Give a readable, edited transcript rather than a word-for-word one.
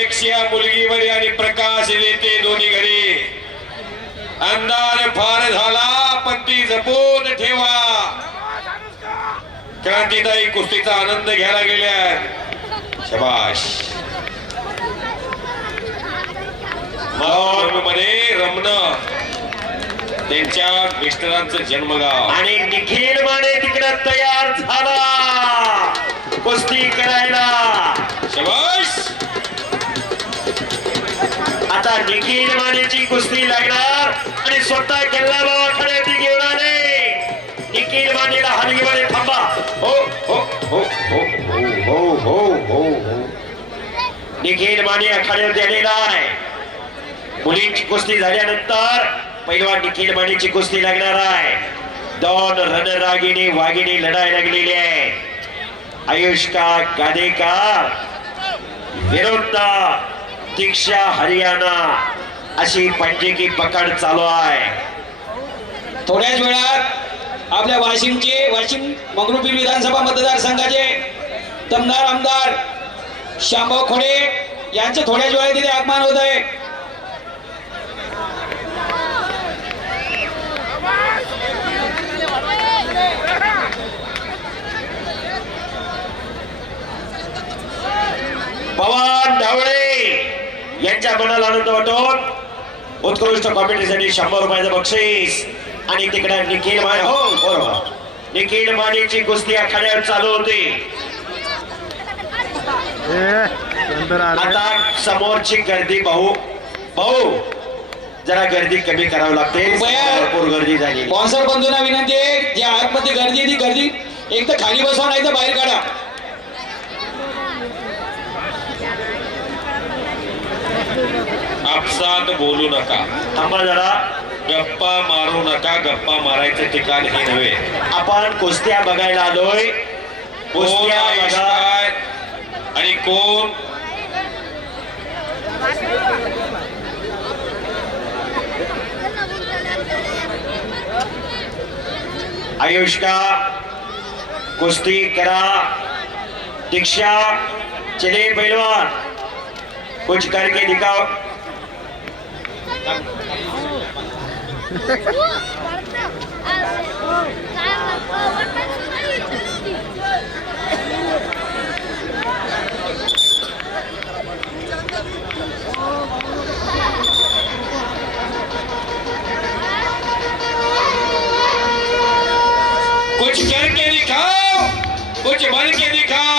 त्यापेक्षा मुलगी बरी आणि प्रकाश देते दोन्ही घरी. अंधार फार झाला पण ती जपून ठेवा. क्रांतीताई कुस्तीचा आनंद घ्यायला गेल्या. शबाश. मध्ये रमण त्यांच्या मिस्टरांचं जन्मगाव. आणि निखिल माने तिकडे तयार झाला कुस्ती करायला. शबाश. आता निखिल मानेची कुस्ती लागणार आणि स्वतः केला बाबा खरेदी घेऊन आले. निखिल मानेला हलगीमध्ये थांबा. हो हो हो हो हो हो हो हो. निखिल माने आखाड्यात गेलेला आहे. मुलींची कुस्ती झाल्यानंतर पैलवान निखिल मानेची कुस्ती लागणार आहे. दोन रणरागिणी वाघिणी लढाई लागलेली आहे. आयुष्का गादेकर विरुद्ध दीक्षा हरियाणा अशी पंजे पकड चालू आहे. थोड्याच वेळात आपल्या वाशिम मंगरुळपीर विधानसभा मतदारसंघाचे दमदार आमदार श्यामभाऊ खोडे यांचे थोड्याच वेळात तिथे आगमन होत आहे. पवन ढवळे यांच्या मनाला आनंद वाटून उत्कृष्ट कॉमेडीसाठी 100 रुपयाचं बक्षीस. आणि तिकडे निखिल माने. हो बरोबर. निखिल मानेची कुस्ती आखाड्यावर चालू होती. आता समोरची गर्दी भाऊ जरा गर्दी कमी करावी लागते. भरपूर गर्दी झाली. स्पॉन्सर बंधूंना विनंती आहे, जी आतमध्ये गर्दी ती गर्दी एक तर खाली बसवा नाही तर बाहेर काढा. आपसात बोलू नका. थांबा जरा. गप्पा मारू नका. गप्पा मारायचं ठिकाण हे नव्हे. आपण कुस्त्या बघायला आलोय. कोण कुस्त्या आयुष बघा. काय आणि कोण आयुष्का कुस्ती करा. दीक्षा चले पहलवान कुछ करके दिखाओ. कुछ करके दिखाओ, कुछ बन के दिखाओ.